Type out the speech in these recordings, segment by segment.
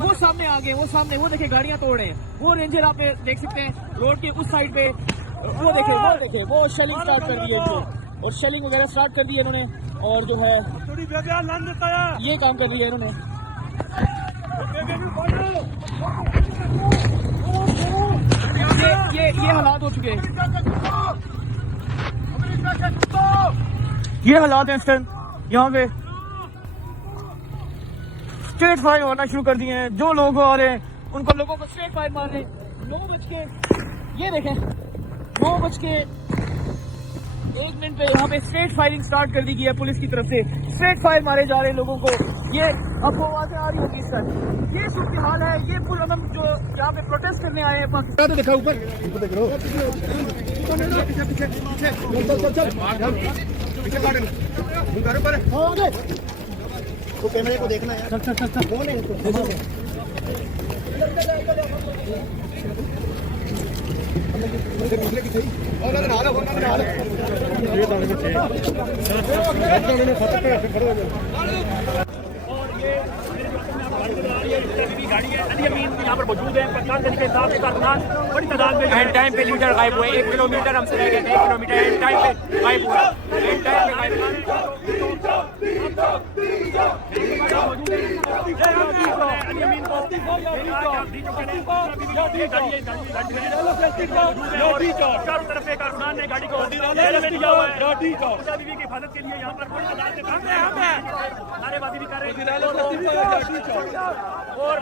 वो सामने आ गए, वो सामने, वो देखे गाड़ियां तोड़ रहे हैं। वो रेंजर आप देख सकते हैं रोड के उस साइड पे, वो देखे वो शेलिंग स्टार्ट कर दी है और शेलिंग वगैरह स्टार्ट कर दी है इन्होंने, और जो है ये काम कर दिया इन्होंने। ये हालात हो चुके हैं, ये हालात हैं इस टाइम यहाँ पे। स्ट्रेट फायर होना शुरू कर दिए हैं, जो लोग आ रहे हैं उनको लोगों को स्ट्रेट फायर मार रहे हैं। 9 ये देखें 9:01 पे यहाँ पे स्ट्रेट फायरिंग स्टार्ट कर दी गई है पुलिस की तरफ से। स्ट्रेट फायर मारे जा रहे हैं लोगों को। ये आपको आवाजें आ रही होगी इस तरह। ये सूरत हाल है। ये पुरअमन जो यहाँ पे प्रोटेस्ट करने आए हैं पाकिस्तान, देखा ऊपर तो कैमरे को देखना है। चल कौन है गाड़ी है यहाँ पर मौजूद है। तरीके हिसाब से बड़ी तादाद में एंड टाइम पे लीडर गायब हुए। 1 किलोमीटर हमसे रह गए थे, 1 किलोमीटर एंड टाइम पे गायब हुआ। एंड टाइम पे गायब चारों तरफ एक आसमान ने गाड़ी को की हिफाजत के लिए यहाँ पर नारेबाजी भी कर रहे हैं और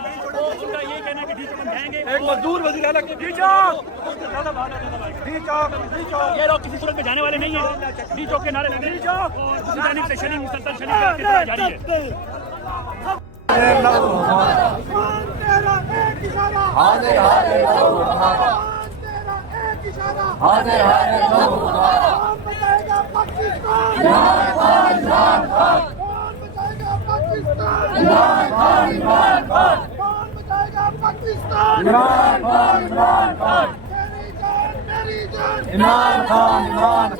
उनका ये कहना है कि डी चौक हम जाएंगे। एक मजदूर वजीर आला के डी चौक ये लोग किसी सूरत में जाने वाले नहीं है। डी चौक के नारे लगे, डी चौक जानिब से शनिंग मुसलसल शनिंग जारी है। इमरान खान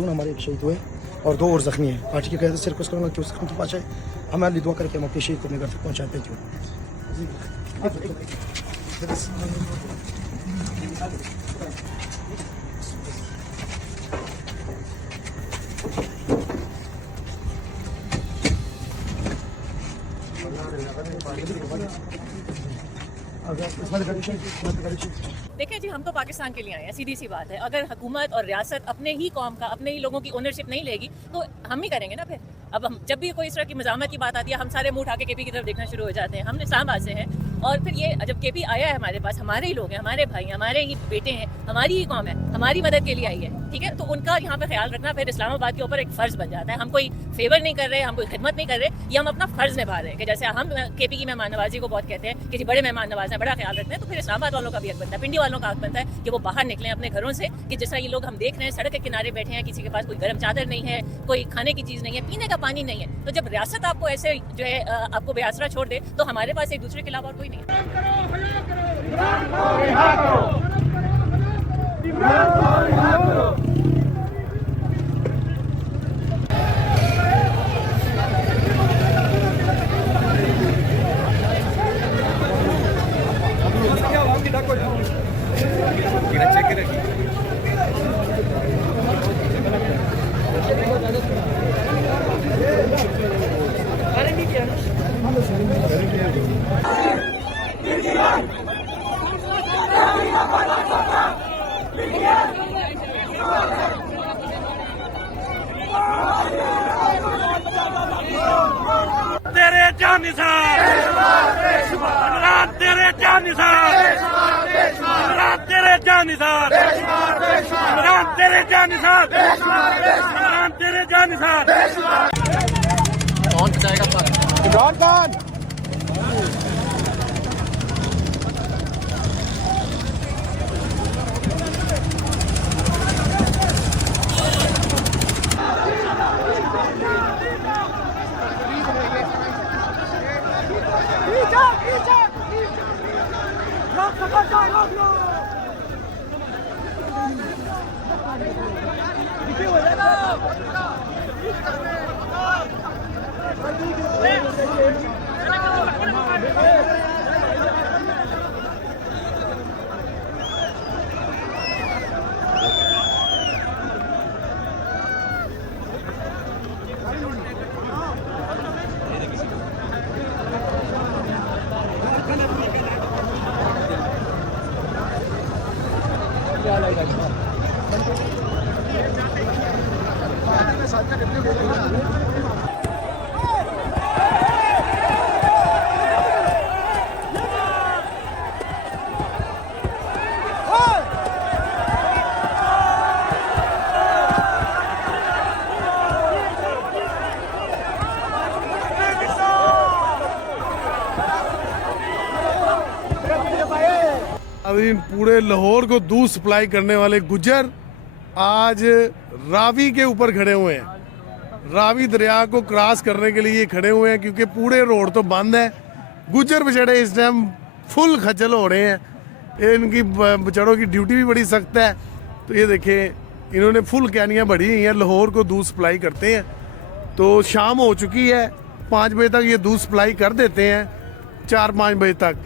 हमारे शहीद हुए और 2 और जख्मी हैं। पार्टी की क़यादत से रिक्वेस्ट करूँगा कि उस जख्मी को पहुँचाए। हमारे दुआ करके हम अपने शहीद को अपने घर तक पहुँचाए। Thank you. देखिए जी, हम तो पाकिस्तान के लिए आए हैं, सीधी सी बात है। अगर हुकूमत और रियासत अपने ही कौम का, अपने ही लोगों की ओनरशिप नहीं लेगी तो हम ही करेंगे ना। फिर अब हम जब भी कोई इस तरह की मज़ामत की बात आती है, हम सारे मुंह उठा के केपी की तरफ देखना शुरू हो जाते हैं। हम इस्लामाबाद से हैं और फिर ये जब केपी आया है हमारे पास, हमारे ही लोग हैं, हमारे भाई, हमारे ही बेटे हैं, हमारी ही कौम है, हमारी मदद के लिए आई है, ठीक है। तो उनका यहाँ पे ख्याल रखना फिर इस्लामाबाद के ऊपर एक फ़र्ज़ बन जाता है। हम कोई फेवर नहीं कर रहे, हम कोई खिदमत नहीं कर रहे, ये हम अपना फ़र्ज़ निभा रहे हैं कि जैसे हम केपी की मेहमान नवाजी को बहुत कहते हैं कि जी बड़े मेहमान नवाज हैं, बड़ा ख्याल रखते हैं, तो फिर इस्लामाबाद वालों का भी हक बनता है, पिंडी वालों का हक बनता है कि वो बाहर निकलें अपने घरों से। कि जिस तरह ये लोग हम देख रहे हैं सड़क के किनारे बैठे हैं, किसी के पास कोई गर्म चादर नहीं है, कोई खाने की चीज़ नहीं है, पीने का पानी नहीं है। तो जब रियासत आपको ऐसे जो है आपको बेआसरा छोड़ दे तो हमारे पास एक दूसरे के अलावा और कोई नहीं है। जानिसार इमरान तेरे जानिसार इमरान तेरे जानिसार इमरान तेरे जानिसार इमरान तेरे जानिसार इमरान खान अभी पूरे लाहौर को दूध सप्लाई करने वाले गुज्जर आज रावी के ऊपर खड़े हुए हैं। रावी दरिया को क्रॉस करने के लिए खड़े हुए हैं क्योंकि पूरे रोड तो बंद है। गुज्जर बेचारे इस टाइम फुल खज्जल हो रहे हैं। इनकी बेचारों की ड्यूटी भी बड़ी सख्त है। तो ये देखें इन्होंने फुल कैनियाँ भरी हुई हैं, लाहौर को दूध सप्लाई करते हैं। तो शाम हो चुकी है, 5 बजे तक ये दूध सप्लाई कर देते हैं, 4-5 बजे तक।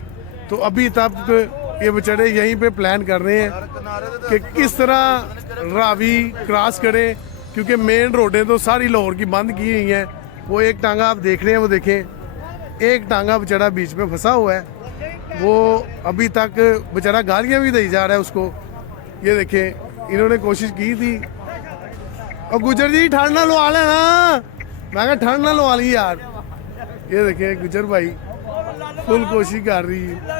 तो अभी तक ये बेचारे यहीं पे प्लान कर रहे हैं कि किस तरह रावी क्रॉस करें, क्योंकि मेन रोडें तो सारी लाहौर की बंद की हुई हैं। वो एक टांगा आप देख रहे हैं, वो देखें एक टांगा बेचारा बीच में फंसा हुआ है। वो अभी तक बेचारा गालियाँ भी दी जा रहा है उसको। ये देखें इन्होंने कोशिश की थी। और गुजर जी ठंड ना लवा लेना, मैं कहा ठंड ना लवा ली यार। ये देखें गुजर भाई फुल कोशिश कर रही है।